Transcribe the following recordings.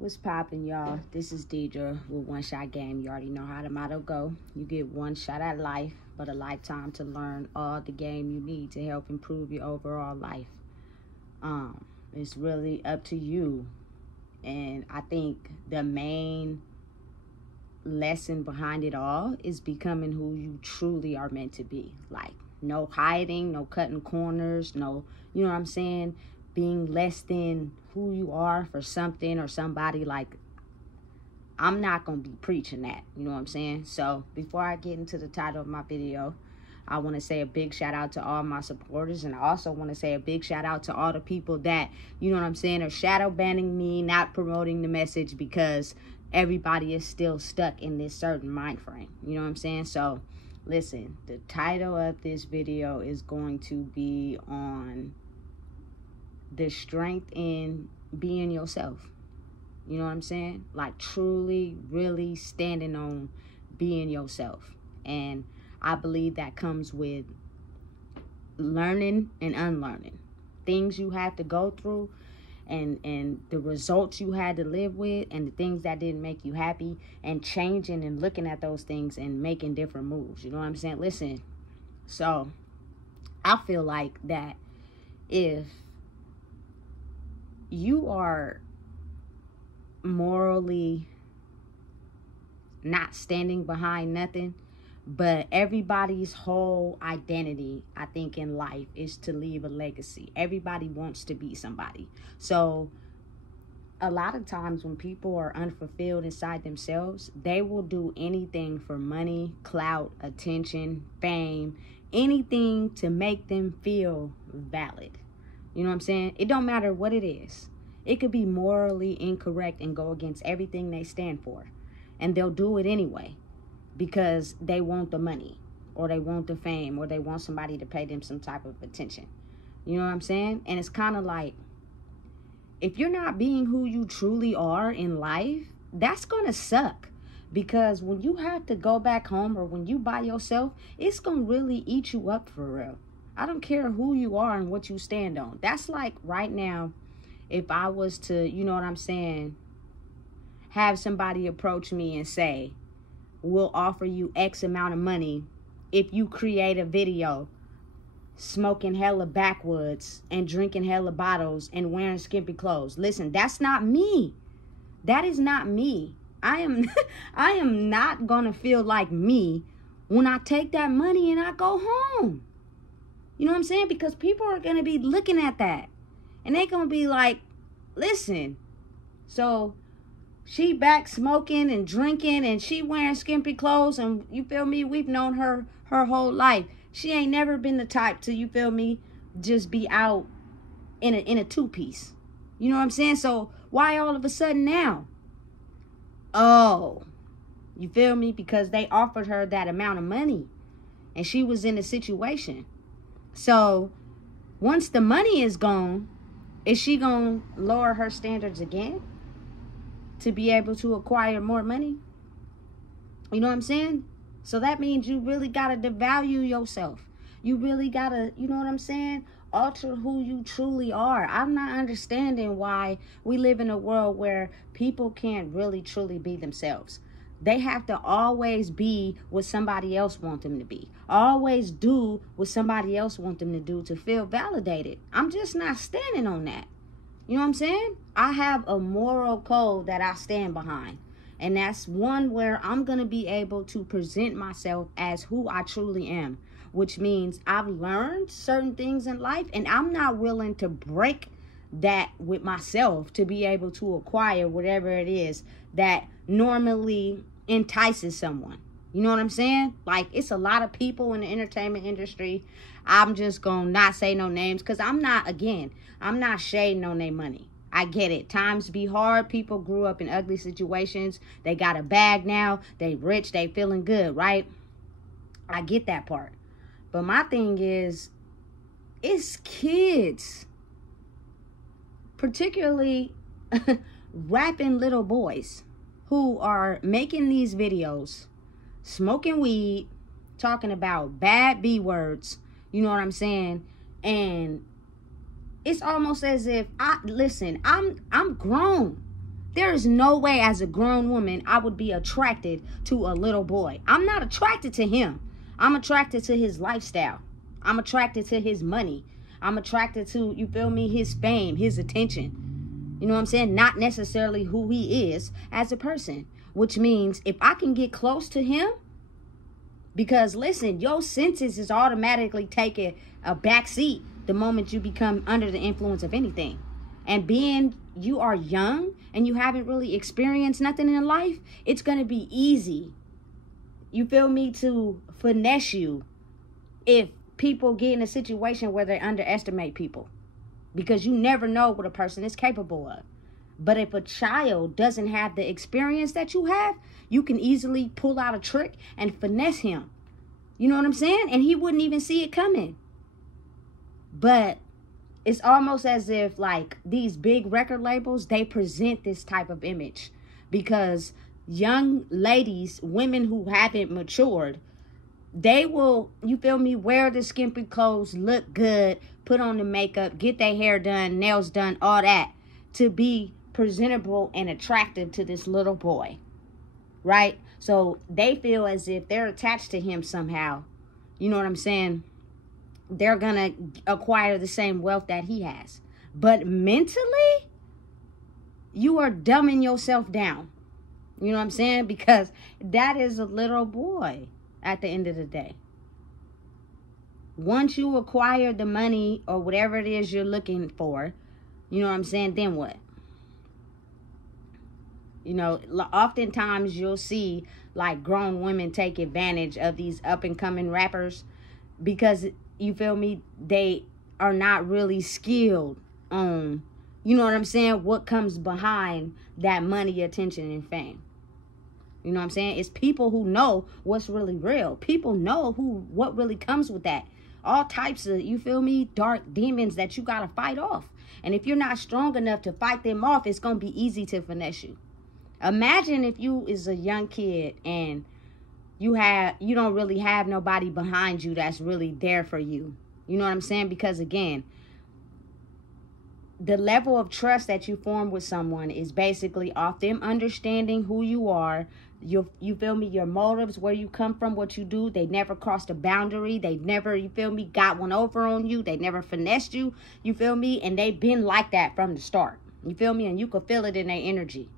What's poppin', y'all? This is Deidre with One Shot Game. You already know how the motto go. You get one shot at life, but a lifetime to learn all the game you need to help improve your overall life. It's really up to you. And I think the main lesson behind it all is becoming who you truly are meant to be. Like, no hiding, no cutting corners, no, you know what I'm saying? Being less than who you are for something or somebody. Like, I'm not going to be preaching that, you know what I'm saying? So before I get into the title of my video, I want to say a big shout out to all my supporters. And I also want to say a big shout out to all the people that, you know what I'm saying, are shadow banning me, not promoting the message, because everybody is still stuck in this certain mind frame. You know what I'm saying? So listen, the title of this video is going to be on the strength in being yourself. You know what I'm saying? Like, truly, really standing on being yourself. And I believe that comes with learning and unlearning. Things you have to go through, and the results you had to live with, and the things that didn't make you happy, and changing and looking at those things and making different moves. You know what I'm saying? Listen, so I feel like that if you are morally not standing behind nothing, but everybody's whole identity, I think, in life is to leave a legacy. Everybody wants to be somebody. So a lot of times when people are unfulfilled inside themselves, they will do anything for money, clout, attention, fame, anything to make them feel valid. You know what I'm saying? It don't matter what it is. It could be morally incorrect and go against everything they stand for. And they'll do it anyway because they want the money, or they want the fame, or they want somebody to pay them some type of attention. You know what I'm saying? And it's kind of like, if you're not being who you truly are in life, that's going to suck. Because when you have to go back home, or when you by yourself, it's going to really eat you up for real. I don't care who you are and what you stand on. That's like right now, if I was to, you know what I'm saying, have somebody approach me and say, we'll offer you X amount of money if you create a video smoking hella backwoods and drinking hella bottles and wearing skimpy clothes. Listen, that's not me. That is not me. I am not going to feel like me when I take that money and I go home. You know what I'm saying? Because people are going to be looking at that. And they're going to be like, listen, so she back smoking and drinking and she wearing skimpy clothes, and you feel me? We've known her whole life. She ain't never been the type to, you feel me, just be out in a two-piece. You know what I'm saying? So why all of a sudden now? Oh, you feel me? Because they offered her that amount of money and she was in a situation. So once the money is gone, is she going to lower her standards again to be able to acquire more money? You know what I'm saying? So that means you really got to devalue yourself. You really got to, you know what I'm saying, alter who you truly are. I'm not understanding why we live in a world where people can't really truly be themselves. They have to always be what somebody else wants them to be. Always do what somebody else wants them to do to feel validated. I'm just not standing on that. You know what I'm saying? I have a moral code that I stand behind. And that's one where I'm going to be able to present myself as who I truly am. Which means I've learned certain things in life, and I'm not willing to break that with myself to be able to acquire whatever it is that normally entices someone. You know what I'm saying? Like, it's a lot of people in the entertainment industry. I'm just gonna not say no names, because I'm not shading on their money. I get it. Times be hard. People grew up in ugly situations. They got a bag now. They rich. They feeling good, right? I get that part. But my thing is, it's kids, particularly rapping little boys, who are making these videos, smoking weed, talking about bad B words, you know what I'm saying? And it's almost as if, I'm grown. There is no way as a grown woman I would be attracted to a little boy. I'm not attracted to him. I'm attracted to his lifestyle. I'm attracted to his money. I'm attracted to, you feel me, his fame, his attention. You know what I'm saying? Not necessarily who he is as a person. Which means if I can get close to him, because listen, your senses is automatically taking a back seat the moment you become under the influence of anything. And being you are young and you haven't really experienced nothing in life, it's going to be easy, you feel me, to finesse you if people get in a situation where they underestimate people. Because you never know what a person is capable of. But if a child doesn't have the experience that you have, you can easily pull out a trick and finesse him. You know what I'm saying? And he wouldn't even see it coming. But it's almost as if like these big record labels, they present this type of image. Because young ladies, women who haven't matured, they will, you feel me, wear the skimpy clothes, look good, put on the makeup, get their hair done, nails done, all that, to be presentable and attractive to this little boy, right? So they feel as if they're attached to him somehow. You know what I'm saying? They're gonna acquire the same wealth that he has. But mentally, you are dumbing yourself down. You know what I'm saying? Because that is a little boy at the end of the day. Once you acquire the money or whatever it is you're looking for, you know what I'm saying, then what? You know, oftentimes you'll see like grown women take advantage of these up and coming rappers because, you feel me, they are not really skilled on, you know what I'm saying, what comes behind that money, attention, and fame. You know what I'm saying? It's people who know what's really real. People know what really comes with that. All types of, you feel me, dark demons that you got to fight off. And if you're not strong enough to fight them off, it's going to be easy to finesse you. Imagine if you is a young kid and you don't really have nobody behind you that's really there for you. You know what I'm saying? Because again, the level of trust that you form with someone is basically off them understanding who you are. You feel me, your motives, where you come from, what you do. They never crossed a boundary. They never, you feel me, got one over on you. They never finessed you, you feel me? And they've been like that from the start. You feel me? And you can feel it in their energy.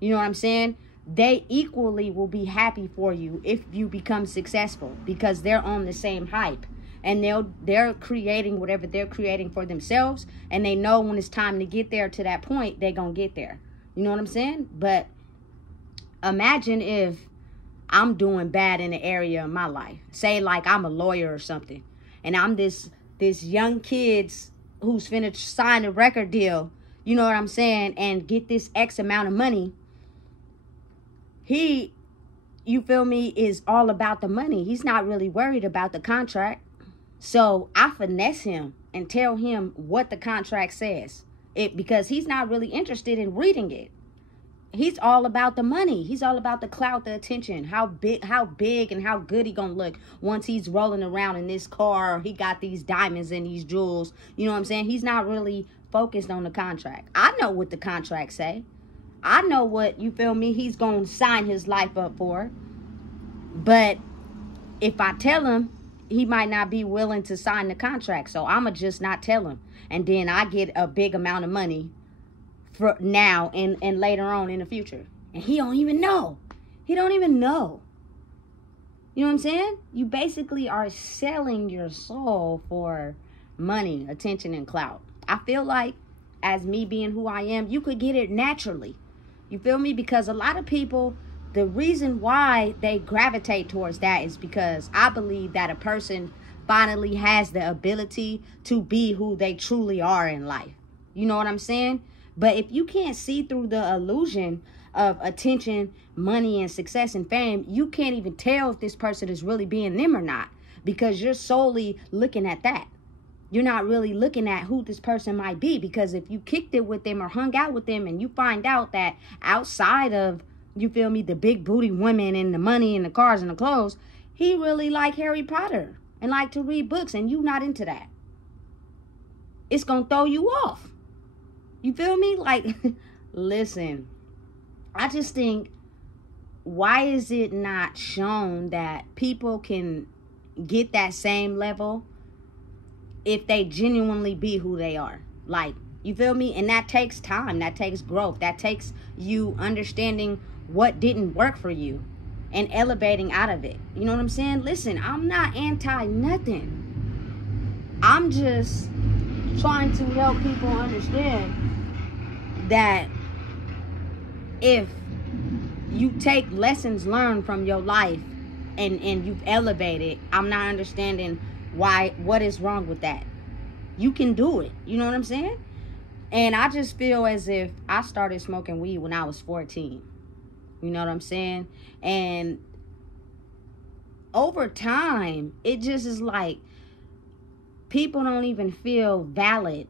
You know what I'm saying? They equally will be happy for you if you become successful because they're on the same hype. And they're creating whatever they're creating for themselves. And they know when it's time to get there to that point, they're going to get there. You know what I'm saying? But imagine if I'm doing bad in an area of my life. Say like I'm a lawyer or something. And I'm this young kid who's finna sign a record deal. You know what I'm saying? And get this X amount of money. He, you feel me, is all about the money. He's not really worried about the contract. So I finesse him and tell him what the contract says. Because he's not really interested in reading it. He's all about the money. He's all about the clout, the attention, how big and how good he gonna look once he's rolling around in this car. Or he got these diamonds and these jewels. You know what I'm saying? He's not really focused on the contract. I know what the contract say. I know what, you feel me, he's gonna sign his life up for. But if I tell him, he might not be willing to sign the contract. So I'ma just not tell him. And then I get a big amount of money for now and later on in the future. And he don't even know. He don't even know. You know what I'm saying? You basically are selling your soul for money, attention, and clout. I feel like, as me being who I am, you could get it naturally. You feel me? Because a lot of people, the reason why they gravitate towards that is because I believe that a person finally has the ability to be who they truly are in life. You know what I'm saying? But if you can't see through the illusion of attention, money, and success and fame, you can't even tell if this person is really being them or not, because you're solely looking at that. You're not really looking at who this person might be, because if you kicked it with them or hung out with them and you find out that outside of, you feel me, the big booty women and the money and the cars and the clothes, he really like Harry Potter and like to read books, and you not into that, it's gonna throw you off. You feel me? Like, listen, I just think, why is it not shown that people can get that same level if they genuinely be who they are? Like, you feel me? And that takes time. That takes growth. That takes you understanding what didn't work for you and elevating out of it. You know what I'm saying? Listen, I'm not anti nothing. I'm just trying to help people understand that if you take lessons learned from your life and you've elevated, I'm not understanding what is wrong with that. You can do it. You know what I'm saying? And I just feel as if I started smoking weed when I was 14. You know what I'm saying? And over time, it just is like people don't even feel valid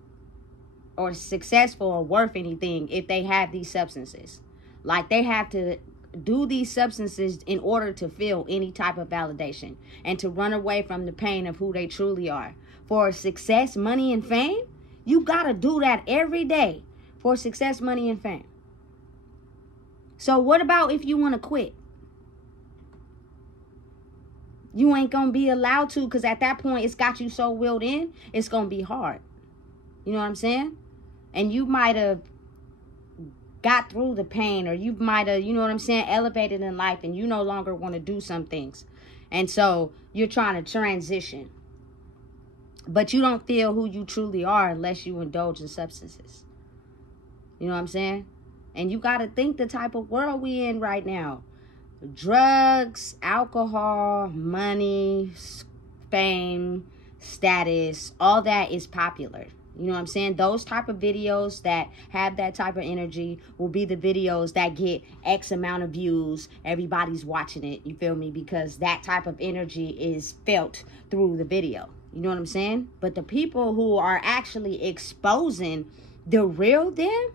or successful or worth anything if they have these substances. Like, they have to do these substances in order to feel any type of validation and to run away from the pain of who they truly are. For success, money, and fame, you gotta do that every day for success, money, and fame. So what about if you want to quit? You ain't gonna be allowed to, because at that point it's got you so willed in, it's gonna be hard. You know what I'm saying? And you might have got through the pain, or you might have, you know what I'm saying, elevated in life, and you no longer want to do some things. And so you're trying to transition. But you don't feel who you truly are unless you indulge in substances. You know what I'm saying? And you got to think the type of world we in right now. Drugs, alcohol, money, fame, status, all that is popular. You know what I'm saying? Those type of videos that have that type of energy will be the videos that get X amount of views. Everybody's watching it. You feel me? Because that type of energy is felt through the video. You know what I'm saying? But the people who are actually exposing the real them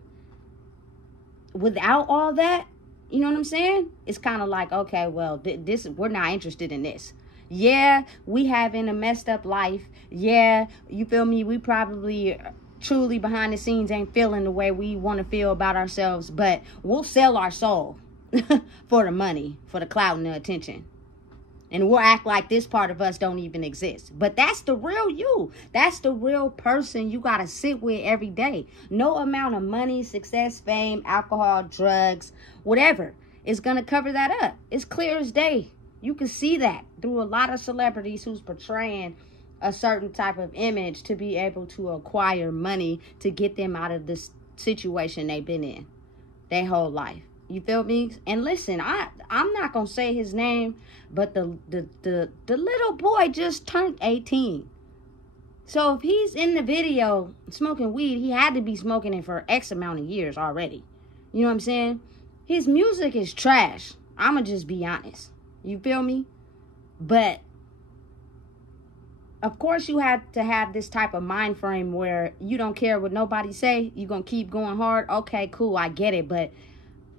without all that, you know what I'm saying? It's kind of like, okay, well, this we're not interested in this. Yeah, we having a messed up life. Yeah, you feel me? We probably truly behind the scenes ain't feeling the way we want to feel about ourselves, but we'll sell our soul for the money, for the clout and the attention. And we'll act like this part of us don't even exist. But that's the real you. That's the real person you got to sit with every day. No amount of money, success, fame, alcohol, drugs, whatever is going to cover that up. It's clear as day. You can see that through a lot of celebrities who's portraying a certain type of image to be able to acquire money to get them out of this situation they've been in their whole life. You feel me? And listen, I'm not gonna say his name, but the little boy just turned 18. So if he's in the video smoking weed, he had to be smoking it for X amount of years already. You know what I'm saying? His music is trash. I'ma just be honest. You feel me? But of course you have to have this type of mind frame where you don't care what nobody say. You're gonna keep going hard. Okay, cool, I get it, but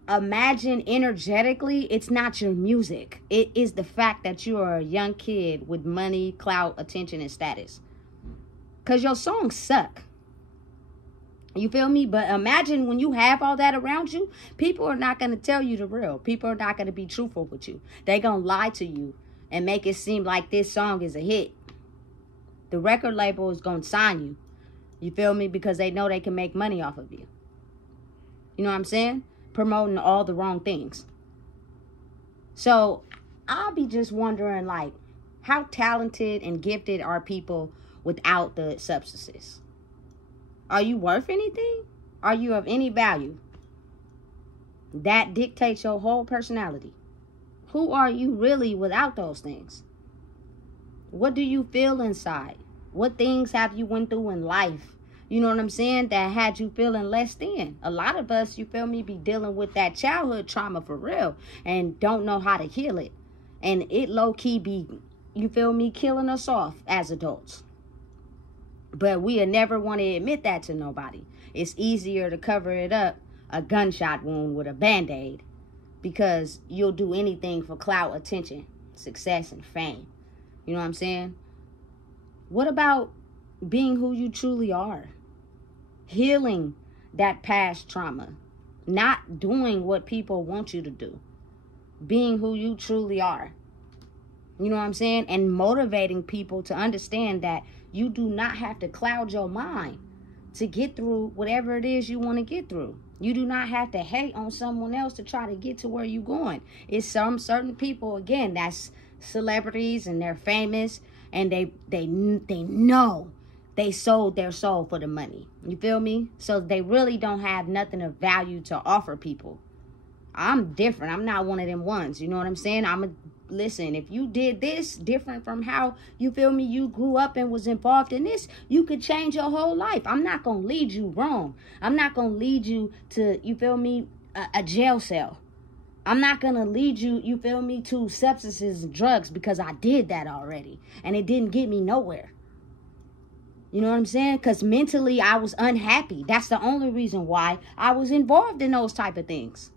imagine energetically, it's not your music. It is the fact that you are a young kid with money, clout, attention, and status. Because your songs suck. You feel me? But imagine when you have all that around you, people are not going to tell you the real. People are not going to be truthful with you. They're going to lie to you and make it seem like this song is a hit. The record label is going to sign you. You feel me? Because they know they can make money off of you. You know what I'm saying? Promoting all the wrong things. So I'll be just wondering, like, how talented and gifted are people without the substances? Are you worth anything? Are you of any value? That dictates your whole personality. Who are you really without those things? What do you feel inside? What things have you went through in life? You know what I'm saying? That had you feeling less than. A lot of us, you feel me, be dealing with that childhood trauma for real and don't know how to heal it. And it low-key be, you feel me, killing us off as adults. But we'll never want to admit that to nobody. It's easier to cover it up, a gunshot wound with a Band-Aid, because you'll do anything for clout, attention, success, and fame. You know what I'm saying? What about being who you truly are? Healing that past trauma. Not doing what people want you to do. Being who you truly are. You know what I'm saying? And motivating people to understand that you do not have to cloud your mind to get through whatever it is you want to get through. You do not have to hate on someone else to try to get to where you're going. It's some certain people, again, that's celebrities and they're famous, and they know they sold their soul for the money. You feel me? So they really don't have nothing of value to offer people. I'm different. I'm not one of them ones. You know what I'm saying? Listen, if you did this different from how, you feel me, you grew up and was involved in this, you could change your whole life. I'm not going to lead you wrong. I'm not going to lead you to, you feel me, a jail cell. I'm not going to lead you, you feel me, to substances and drugs, because I did that already. And it didn't get me nowhere. You know what I'm saying? Because mentally I was unhappy. That's the only reason why I was involved in those type of things.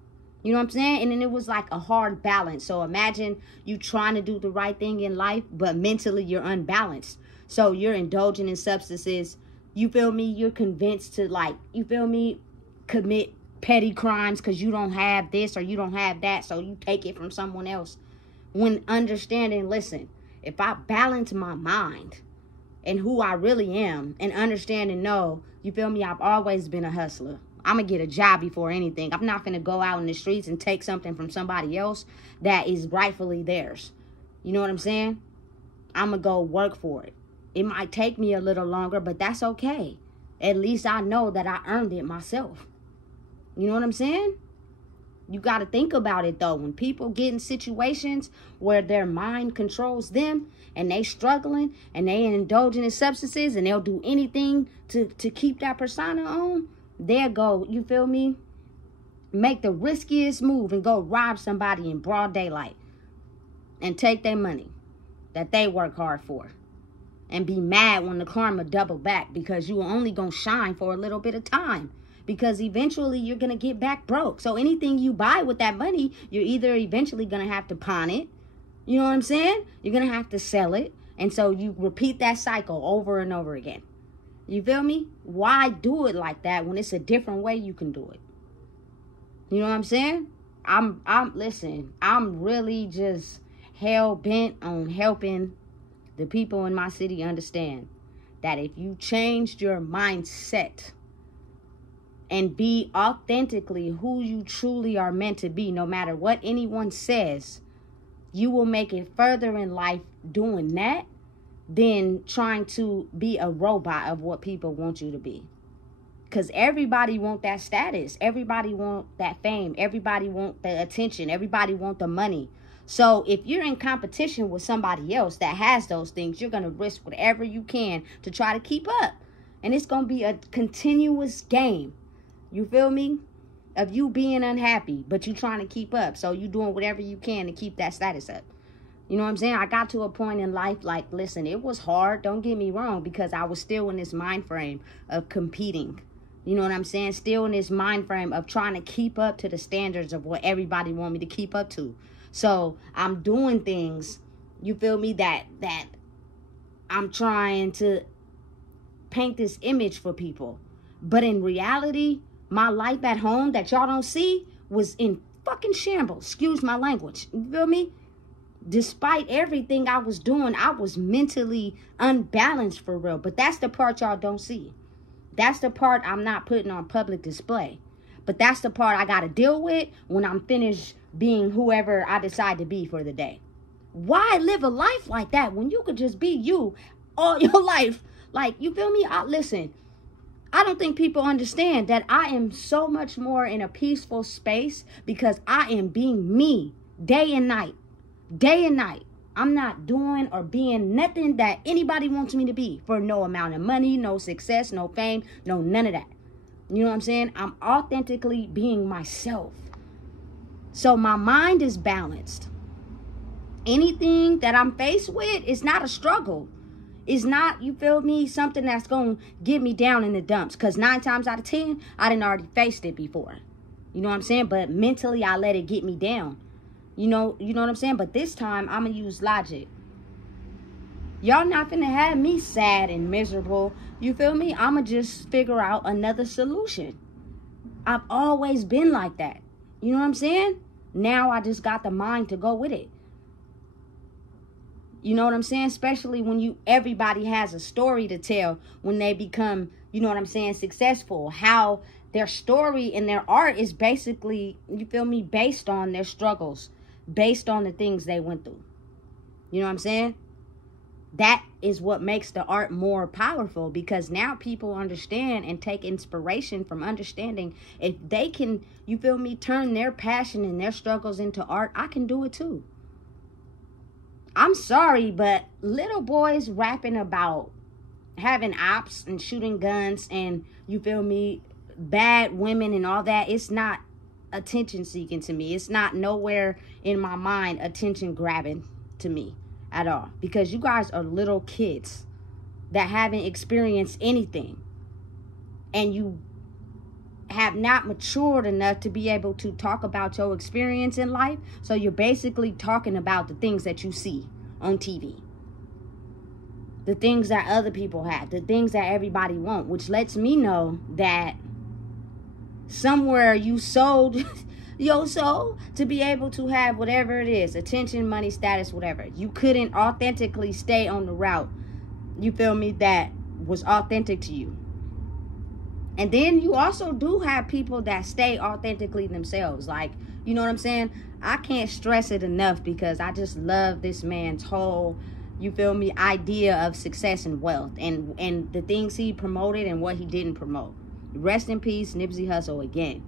You know what I'm saying? And then it was like a hard balance. So imagine you trying to do the right thing in life, but mentally you're unbalanced. So you're indulging in substances. You feel me? You're convinced to, like, you feel me, commit petty crimes because you don't have this or you don't have that. So you take it from someone else. When understanding, listen, if I balance my mind and who I really am and understand and know, you feel me, I've always been a hustler. I'm going to get a job before anything. I'm not going to go out in the streets and take something from somebody else that is rightfully theirs. You know what I'm saying? I'm going to go work for it. It might take me a little longer, but that's okay. At least I know that I earned it myself. You know what I'm saying? You got to think about it, though. When people get in situations where their mind controls them and they struggling and they indulging in substances and they'll do anything to keep that persona on, they'll go, you feel me, make the riskiest move and go rob somebody in broad daylight and take their money that they work hard for and be mad when the karma double back, because you are only going to shine for a little bit of time, because eventually you're going to get back broke. So anything you buy with that money, you're either eventually going to have to pawn it. You know what I'm saying? You're going to have to sell it. And so you repeat that cycle over and over again. You feel me? Why do it like that when it's a different way you can do it? You know what I'm saying? Listen, I'm really just hell bent on helping the people in my city understand that if you changed your mindset and be authentically who you truly are meant to be, no matter what anyone says, you will make it further in life doing that than trying to be a robot of what people want you to be. Because everybody want that status. Everybody want that fame. Everybody want the attention. Everybody want the money. So if you're in competition with somebody else that has those things, you're going to risk whatever you can to try to keep up. And it's going to be a continuous game. You feel me? Of you being unhappy, but you trying to keep up. So you doing whatever you can to keep that status up. You know what I'm saying? I got to a point in life, like, listen, it was hard. Don't get me wrong, because I was still in this mind frame of competing. You know what I'm saying? Still in this mind frame of trying to keep up to the standards of what everybody want me to keep up to. So I'm doing things, you feel me, that I'm trying to paint this image for people. But in reality, my life at home that y'all don't see was in fucking shambles. Excuse my language. You feel me? Despite everything I was doing, I was mentally unbalanced for real. But that's the part y'all don't see. That's the part I'm not putting on public display. But that's the part I got to deal with when I'm finished being whoever I decide to be for the day. Why live a life like that when you could just be you all your life? Like, you feel me? Listen, I don't think people understand that I am so much more in a peaceful space because I am being me day and night. Day and night. I'm not doing or being nothing that anybody wants me to be for no amount of money, no success, no fame, no none of that. You know what I'm saying? I'm authentically being myself. So my mind is balanced. Anything that I'm faced with is not a struggle. It's not, you feel me, something that's going to get me down in the dumps. Because 9 times out of 10, I done already faced it before. You know what I'm saying? But mentally, I let it get me down. You know what I'm saying? But this time, I'm going to use logic. Y'all not finna have me sad and miserable. You feel me? I'm going to just figure out another solution. I've always been like that. You know what I'm saying? Now I just got the mind to go with it. You know what I'm saying? Especially when everybody has a story to tell when they become, you know what I'm saying, successful. How their story and their art is basically, you feel me, based on their struggles, based on the things they went through. You know what I'm saying? That is what makes the art more powerful, because now people understand and take inspiration from understanding if they can, you feel me, turn their passion and their struggles into art, I can do it too. I'm sorry, but little boys rapping about having ops and shooting guns and, you feel me, bad women and all that, it's not attention seeking to me. It's not nowhere in my mind attention grabbing to me at all, because you guys are little kids that haven't experienced anything, and you have not matured enough to be able to talk about your experience in life. So you're basically talking about the things that you see on TV, the things that other people have, the things that everybody wants, which lets me know that somewhere you sold your soul to be able to have whatever it is, attention, money, status, whatever. You couldn't authentically stay on the route, you feel me, that was authentic to you. And then you also do have people that stay authentically themselves. Like, you know what I'm saying? I can't stress it enough, because I just love this man's whole, you feel me, idea of success and wealth, and the things he promoted and what he didn't promote. Rest in peace, Nipsey Hussle again.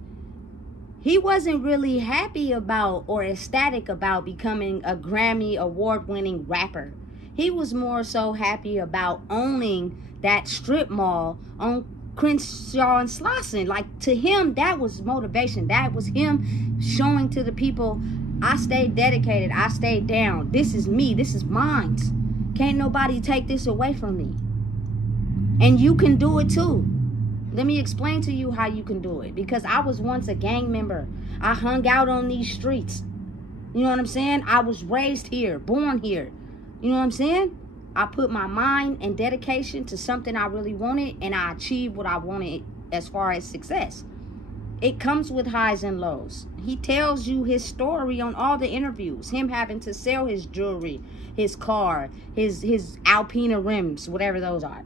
He wasn't really happy about or ecstatic about becoming a Grammy award-winning rapper. He was more so happy about owning that strip mall on Crenshaw and Slauson. Like, to him, that was motivation. That was him showing to the people, I stayed dedicated, I stayed down. This is me, this is mine. Can't nobody take this away from me. And you can do it too. Let me explain to you how you can do it. Because I was once a gang member. I hung out on these streets. You know what I'm saying? I was raised here, born here. You know what I'm saying? I put my mind and dedication to something I really wanted, and I achieved what I wanted as far as success. It comes with highs and lows. He tells you his story on all the interviews. Him having to sell his jewelry, his car, his Alpina rims, whatever those are.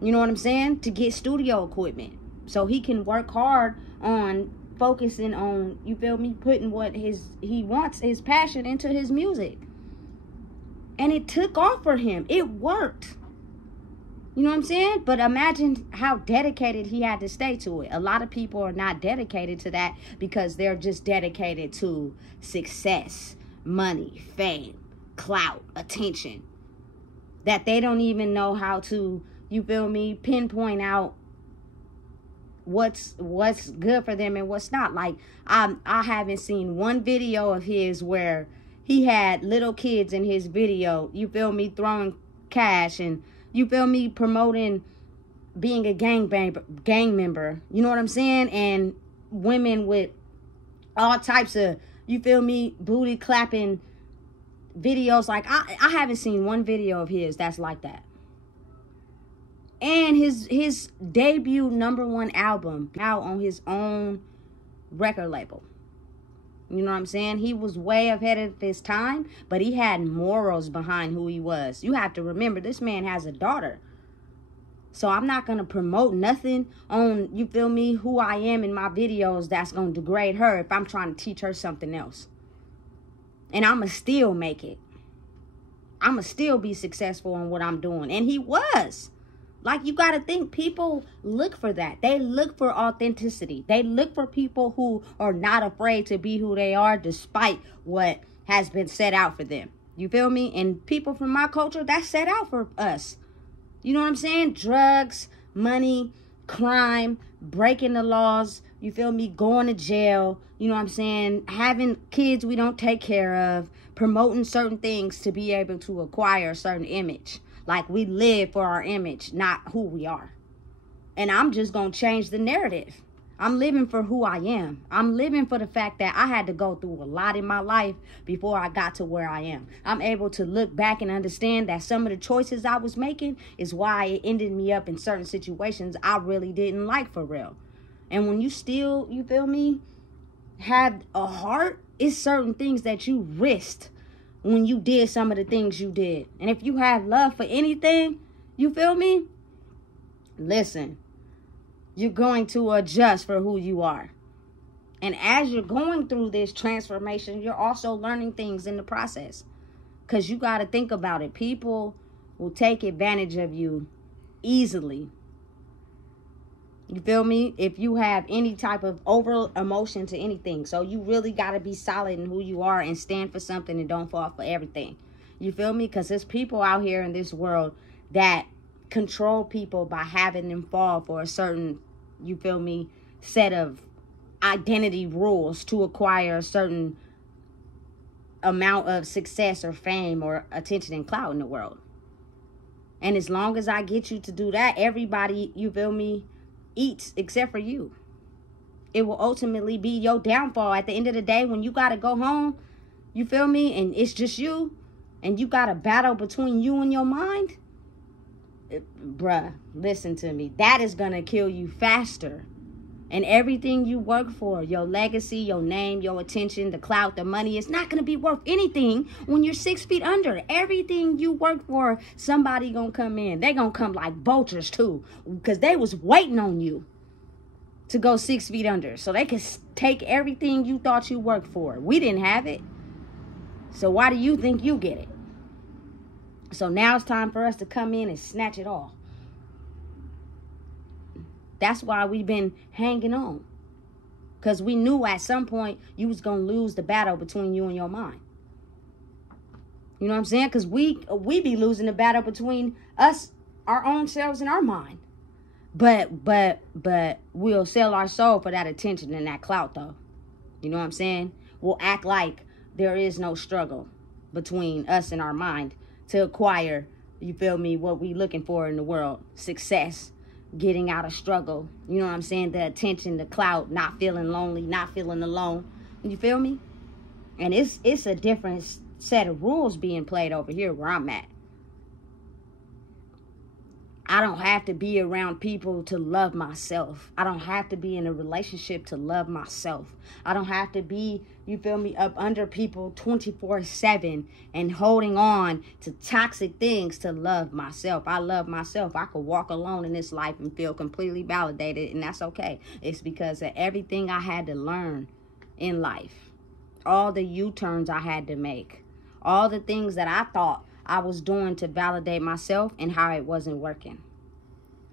You know what I'm saying? To get studio equipment, so he can work hard on focusing on, you feel me, putting what he wants, his passion, into his music. And it took off for him. It worked. You know what I'm saying? But imagine how dedicated he had to stay to it. A lot of people are not dedicated to that because they're just dedicated to success, money, fame, clout, attention, that they don't even know how to, you feel me, pinpoint out what's good for them and what's not. Like, I haven't seen one video of his where he had little kids in his video, you feel me, throwing cash, and you feel me, promoting being a gang member, you know what I'm saying? And women with all types of, you feel me, booty clapping videos. Like, I haven't seen one video of his that's like that. And his debut #1 album out on his own record label. You know what I'm saying? He was way ahead of his time, but he had morals behind who he was. You have to remember, this man has a daughter. So I'm not going to promote nothing on, you feel me, who I am in my videos that's going to degrade her if I'm trying to teach her something else. And I'm going to still make it. I'm going to still be successful in what I'm doing. And he was. Like, you got to think, people look for that. They look for authenticity. They look for people who are not afraid to be who they are despite what has been set out for them. You feel me? And people from my culture, that's set out for us. You know what I'm saying? Drugs, money, crime, breaking the laws. You feel me? Going to jail. You know what I'm saying? Having kids we don't take care of. Promoting certain things to be able to acquire a certain image. Like, we live for our image, not who we are. And I'm just going to change the narrative. I'm living for who I am. I'm living for the fact that I had to go through a lot in my life before I got to where I am. I'm able to look back and understand that some of the choices I was making is why it ended me up in certain situations I really didn't like, for real. And when you still, you feel me, have a heart, it's certain things that you risked when you did some of the things you did. And if you have love for anything, you feel me? Listen, you're going to adjust for who you are. And as you're going through this transformation, you're also learning things in the process. Because you got to think about it. People will take advantage of you easily. You feel me? If you have any type of over emotion to anything. So you really got to be solid in who you are and stand for something and don't fall for everything. You feel me? Because there's people out here in this world that control people by having them fall for a certain, you feel me, set of identity rules to acquire a certain amount of success or fame or attention and clout in the world. And as long as I get you to do that, everybody, you feel me, eats except for you. It will ultimately be your downfall at the end of the day when you got to go home, you feel me, and it's just you, and you got a battle between you and your mind. Bruh, listen to me. That is going to kill you faster. And everything you work for, your legacy, your name, your attention, the clout, the money, it's not going to be worth anything when you're 6 feet under. Everything you work for, somebody going to come in. They going to come like vultures too, because they was waiting on you to go 6 feet under so they could take everything you thought you worked for. We didn't have it. So why do you think you get it? So now it's time for us to come in and snatch it all. That's why we've been hanging on. Because we knew at some point you was going to lose the battle between you and your mind. You know what I'm saying? Because we be losing the battle between us, our own selves, and our mind. But we'll sell our soul for that attention and that clout, though. You know what I'm saying? We'll act like there is no struggle between us and our mind to acquire, you feel me, what we looking for in the world. Success. Getting out of struggle, you know what I'm saying? The attention, the clout, not feeling lonely, not feeling alone. You feel me? And it's a different set of rules being played over here where I'm at. I don't have to be around people to love myself. I don't have to be in a relationship to love myself. I don't have to be, you feel me, up under people 24/7 and holding on to toxic things to love myself. I love myself. I could walk alone in this life and feel completely validated, and that's okay. It's because of everything I had to learn in life. All the U-turns I had to make. All the things that I thought I was doing to validate myself and how it wasn't working.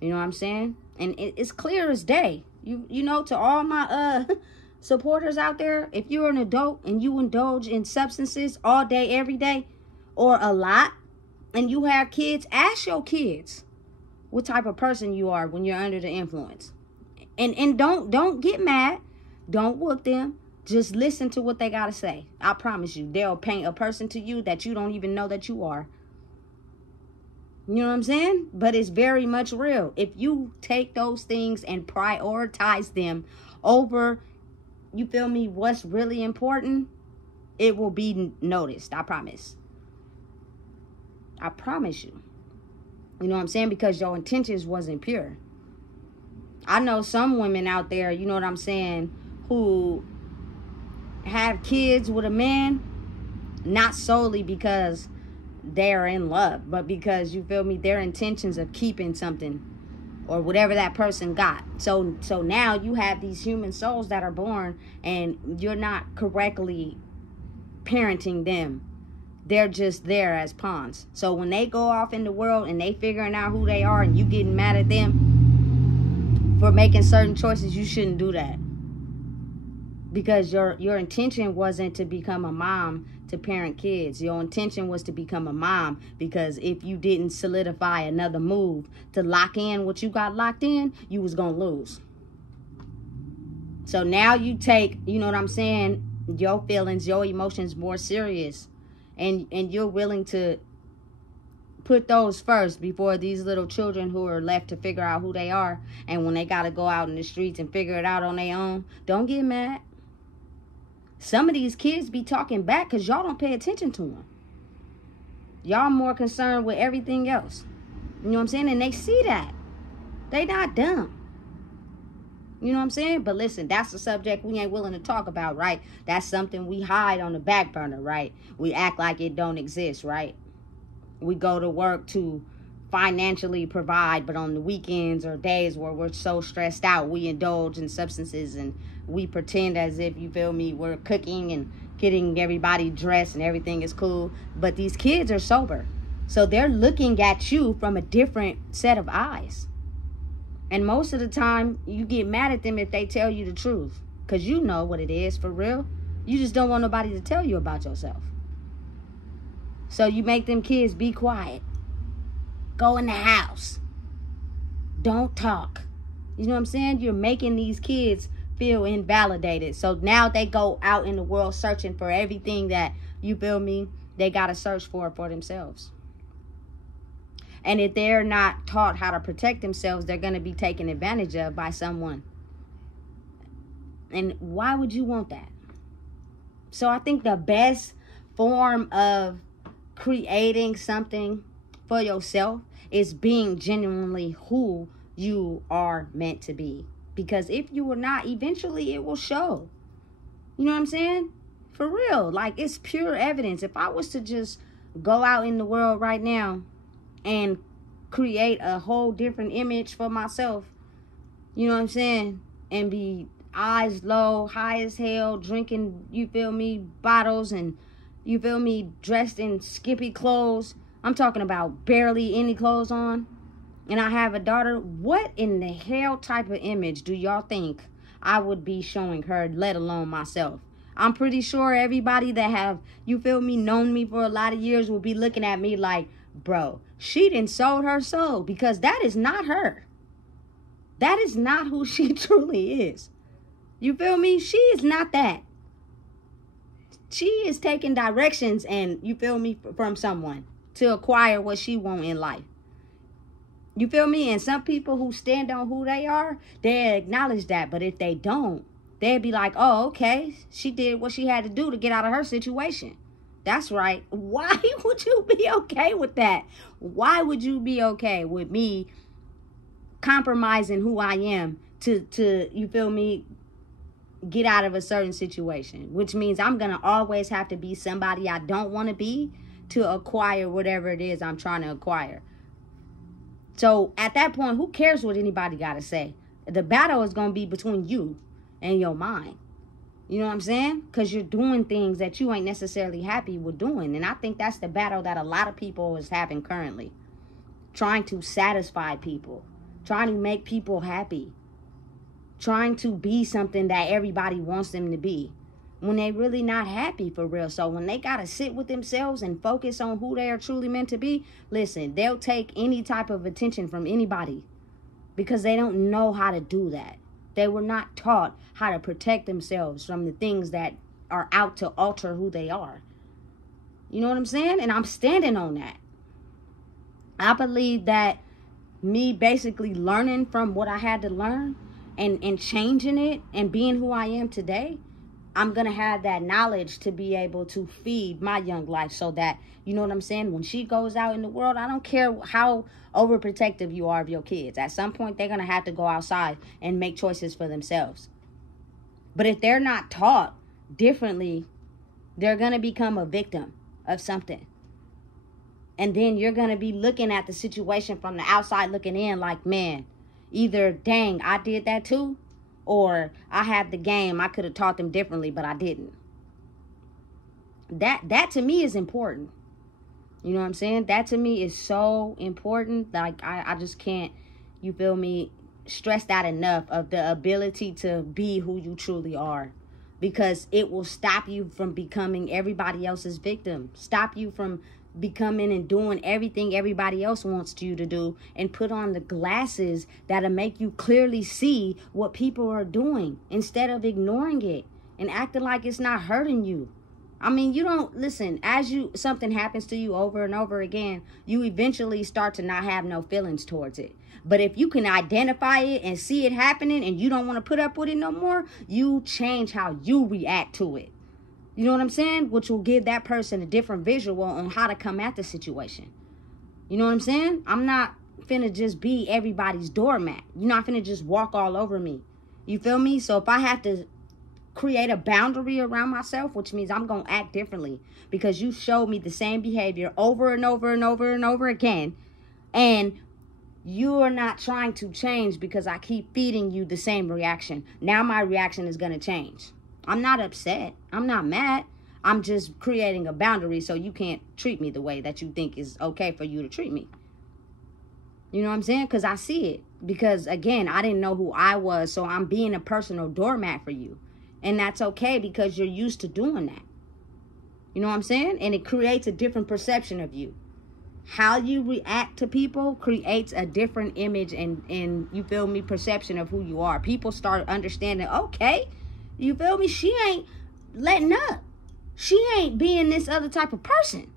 You know what I'm saying? And it's clear as day. You know, to all my supporters out there, if you're an adult and you indulge in substances all day, every day, or a lot, and you have kids, ask your kids what type of person you are when you're under the influence. And don't get mad. Don't whoop them. Just listen to what they got to say. I promise you, they'll paint a person to you that you don't even know that you are. You know what I'm saying? But it's very much real. If you take those things and prioritize them over, you feel me, what's really important, it will be noticed. I promise. I promise you. You know what I'm saying? Because your intentions wasn't pure. I know some women out there, you know what I'm saying, who have kids with a man, not solely because they're in love, but because, you feel me, their intentions of keeping something or whatever that person got. So now you have these human souls that are born and you're not correctly parenting them. They're just there as pawns. So when they go off in the world and they figuring out who they are and you getting mad at them for making certain choices, you shouldn't do that. Because your intention wasn't to become a mom to parent kids. Your intention was to become a mom because if you didn't solidify another move to lock in what you got locked in, you was going to lose. So now you take, you know what I'm saying, your feelings, your emotions more serious. And you're willing to put those first before these little children who are left to figure out who they are. And when they got to go out in the streets and figure it out on their own, don't get mad. Some of these kids be talking back because y'all don't pay attention to them. Y'all more concerned with everything else. You know what I'm saying? And they see that. They not dumb. You know what I'm saying? But listen, that's a subject we ain't willing to talk about, right? That's something we hide on the back burner, right? We act like it don't exist, right? We go to work to financially provide, but on the weekends or days where we're so stressed out, we indulge in substances and we pretend as if, you feel me, we're cooking and getting everybody dressed and everything is cool. But these kids are sober. So they're looking at you from a different set of eyes. And most of the time, you get mad at them if they tell you the truth. Because you know what it is, for real. You just don't want nobody to tell you about yourself. So you make them kids be quiet. Go in the house. Don't talk. You know what I'm saying? You're making these kids feel invalidated. So now they go out in the world searching for everything that, you feel me, they got to search for themselves. And if they're not taught how to protect themselves, they're going to be taken advantage of by someone. And why would you want that? So I think the best form of creating something for yourself is being genuinely who you are meant to be. Because if you are not, eventually it will show. You know what I'm saying? For real. Like, it's pure evidence. If I was to just go out in the world right now and create a whole different image for myself, you know what I'm saying, and be eyes low, high as hell, drinking, you feel me, bottles, and, you feel me, dressed in skimpy clothes, I'm talking about barely any clothes on, and I have a daughter, what in the hell type of image do y'all think I would be showing her, let alone myself? I'm pretty sure everybody that have, you feel me, known me for a lot of years will be looking at me like, bro, she done sold her soul, because that is not her. That is not who she truly is. You feel me? She is not that. She is taking directions and, you feel me, from someone to acquire what she want in life. You feel me? And some people who stand on who they are, they acknowledge that. But if they don't, they'd be like, oh, okay, she did what she had to do to get out of her situation. That's right. Why would you be okay with that? Why would you be okay with me compromising who I am to you feel me, get out of a certain situation? Which means I'm going to always have to be somebody I don't want to be to acquire whatever it is I'm trying to acquire. So at that point, who cares what anybody got to say? The battle is going to be between you and your mind. You know what I'm saying? Because you're doing things that you ain't necessarily happy with doing. And I think that's the battle that a lot of people is having currently. Trying to satisfy people. Trying to make people happy. Trying to be something that everybody wants them to be. When they really not happy for real. So when they got to sit with themselves and focus on who they are truly meant to be, listen, they'll take any type of attention from anybody. Because they don't know how to do that. They were not taught how to protect themselves from the things that are out to alter who they are. You know what I'm saying? And I'm standing on that. I believe that me basically learning from what I had to learn and changing it and being who I am today, I'm going to have that knowledge to be able to feed my young life so that, you know what I'm saying, when she goes out in the world, I don't care how overprotective you are of your kids. At some point, they're going to have to go outside and make choices for themselves. But if they're not taught differently, they're going to become a victim of something. And then you're going to be looking at the situation from the outside looking in like, man, either, dang, I did that too. Or I had the game. I could have taught them differently, but I didn't. That to me is important. You know what I'm saying? That to me is so important. Like, I just can't, you feel me, stress that enough of the ability to be who you truly are. Because it will stop you from becoming everybody else's victim. Stop you from becoming and doing everything everybody else wants you to do, and put on the glasses that'll make you clearly see what people are doing instead of ignoring it and acting like it's not hurting you. I mean, you don't, listen, as something happens to you over and over again, you eventually start to not have no feelings towards it. But if you can identify it and see it happening and you don't want to put up with it no more, you change how you react to it. You know what I'm saying? Which will give that person a different visual on how to come at the situation. You know what I'm saying? I'm not finna just be everybody's doormat. You're not finna just walk all over me. You feel me? So if I have to create a boundary around myself, which means I'm going to act differently because you showed me the same behavior over and over and over and over again, and you are not trying to change because I keep feeding you the same reaction. Now my reaction is going to change. I'm not upset. I'm not mad. I'm just creating a boundary so you can't treat me the way that you think is okay for you to treat me. You know what I'm saying? Because I see it. Because, again, I didn't know who I was, so I'm being a personal doormat for you. And that's okay because you're used to doing that. You know what I'm saying? And it creates a different perception of you. How you react to people creates a different image and you feel me, perception of who you are. People start understanding, okay, you feel me? She ain't letting up. She ain't being this other type of person.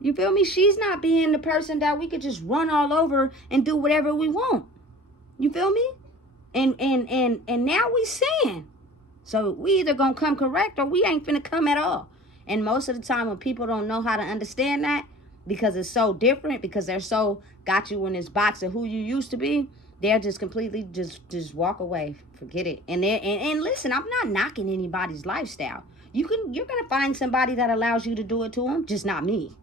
You feel me? She's not being the person that we could just run all over and do whatever we want. You feel me? And now we sin. So we either gonna come correct or we ain't finna come at all. And most of the time when people don't know how to understand that, because it's so different, because they're so got you in this box of who you used to be, they're just completely just walk away. Forget it. And listen, I'm not knocking anybody's lifestyle. You're gonna find somebody that allows you to do it to them, just not me.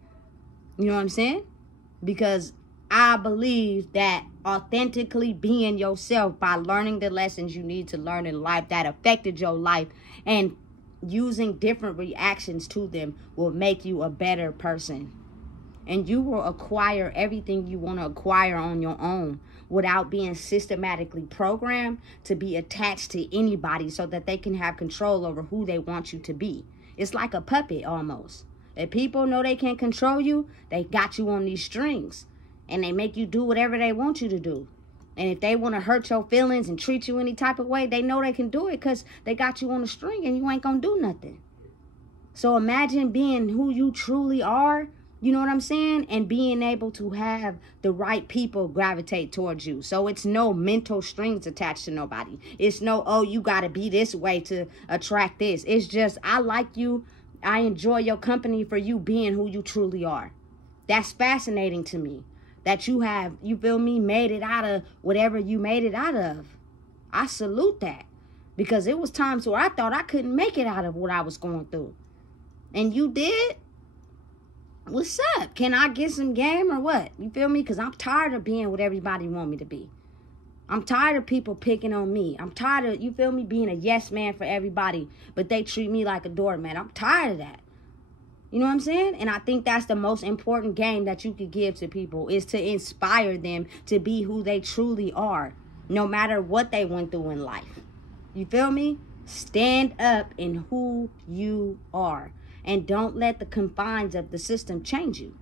You know what I'm saying? Because I believe that authentically being yourself by learning the lessons you need to learn in life that affected your life and using different reactions to them will make you a better person. And you will acquire everything you want to acquire on your own without being systematically programmed to be attached to anybody so that they can have control over who they want you to be. It's like a puppet almost. If people know they can't control you, they got you on these strings. And they make you do whatever they want you to do. And if they want to hurt your feelings and treat you any type of way, they know they can do it because they got you on a string and you ain't going to do nothing. So imagine being who you truly are, you know what I'm saying? And being able to have the right people gravitate towards you. So it's no mental strings attached to nobody. It's no, oh, you got to be this way to attract this. It's just, I like you. I enjoy your company for you being who you truly are. That's fascinating to me. That you have, you feel me, made it out of whatever you made it out of. I salute that. Because it was times where I thought I couldn't make it out of what I was going through. And you did? What's up? Can I get some game or what? You feel me? Because I'm tired of being what everybody want me to be. I'm tired of people picking on me. I'm tired of, you feel me, being a yes man for everybody, but they treat me like a doormat. I'm tired of that. You know what I'm saying? And I think that's the most important game that you could give to people is to inspire them to be who they truly are, no matter what they went through in life. You feel me? Stand up in who you are and don't let the confines of the system change you.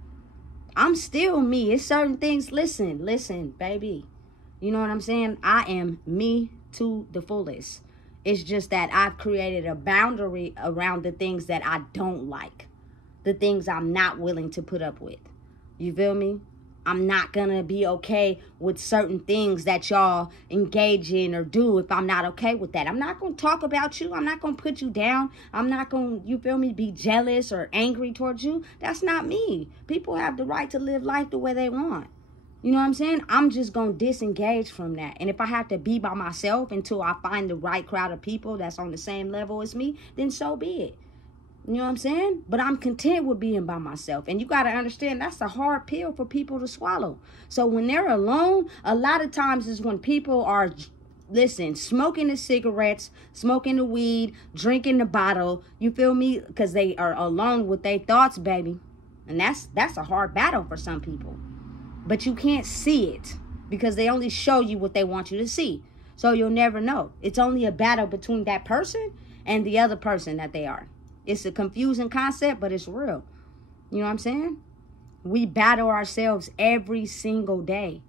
I'm still me. It's certain things. Listen, baby. You know what I'm saying? I am me to the fullest. It's just that I've created a boundary around the things that I don't like. The things I'm not willing to put up with. You feel me? I'm not going to be okay with certain things that y'all engage in or do if I'm not okay with that. I'm not going to talk about you. I'm not going to put you down. I'm not going to, you feel me, be jealous or angry towards you. That's not me. People have the right to live life the way they want. You know what I'm saying? I'm just going to disengage from that. And if I have to be by myself until I find the right crowd of people that's on the same level as me, then so be it. You know what I'm saying? But I'm content with being by myself. And you got to understand that's a hard pill for people to swallow. So when they're alone, a lot of times is when people are, smoking the cigarettes, smoking the weed, drinking the bottle. You feel me? Because they are alone with their thoughts, baby. And that's a hard battle for some people. But you can't see it because they only show you what they want you to see. So you'll never know. It's only a battle between that person and the other person that they are. It's a confusing concept, but it's real. You know what I'm saying? We battle ourselves every single day.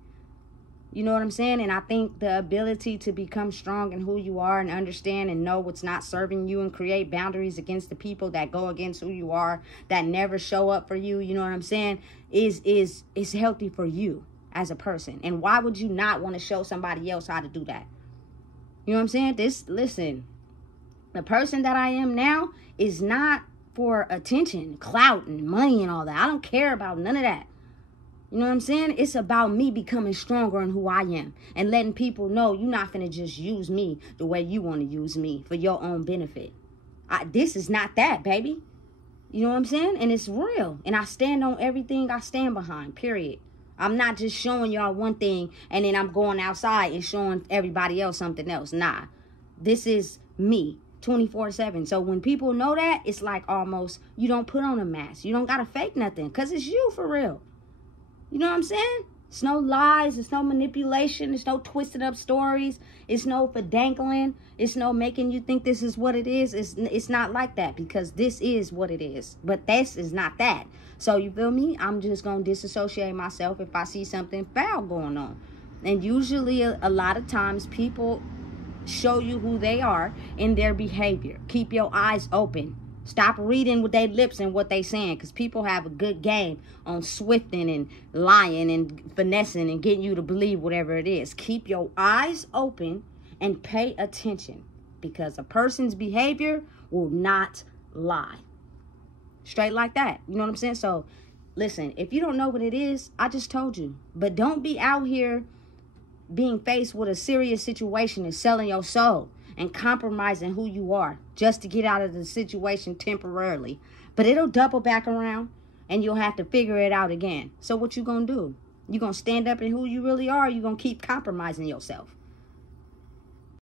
You know what I'm saying? And I think the ability to become strong in who you are and understand and know what's not serving you and create boundaries against the people that go against who you are, that never show up for you, you know what I'm saying, is healthy for you as a person. And why would you not want to show somebody else how to do that? You know what I'm saying? Listen, the person that I am now is not for attention, clout, and money and all that. I don't care about none of that. You know what I'm saying? It's about me becoming stronger in who I am and letting people know you're not finna just use me the way you want to use me for your own benefit. This is not that, baby. You know what I'm saying? And it's real. And I stand on everything I stand behind, period. I'm not just showing y'all one thing and then I'm going outside and showing everybody else something else. Nah, this is me 24/7. So when people know that, it's like almost you don't put on a mask. You don't got to fake nothing because it's you for real. You know what I'm saying? It's no lies. It's no manipulation. It's no twisted up stories. It's no fadangling. It's no making you think this is what it is. It's not like that because this is what it is. But this is not that. So you feel me? I'm just going to disassociate myself if I see something foul going on. And usually a lot of times people show you who they are in their behavior. Keep your eyes open. Stop reading with their lips and what they saying, because people have a good game on swifting and lying and finessing and getting you to believe whatever it is. Keep your eyes open and pay attention, because a person's behavior will not lie. Straight like that. You know what I'm saying? So, listen, if you don't know what it is, I just told you. But don't be out here being faced with a serious situation and selling your soul and compromising who you are just to get out of the situation temporarily. But it'll double back around and you'll have to figure it out again. So what you gonna do? You gonna stand up in who you really are, or you gonna keep compromising yourself?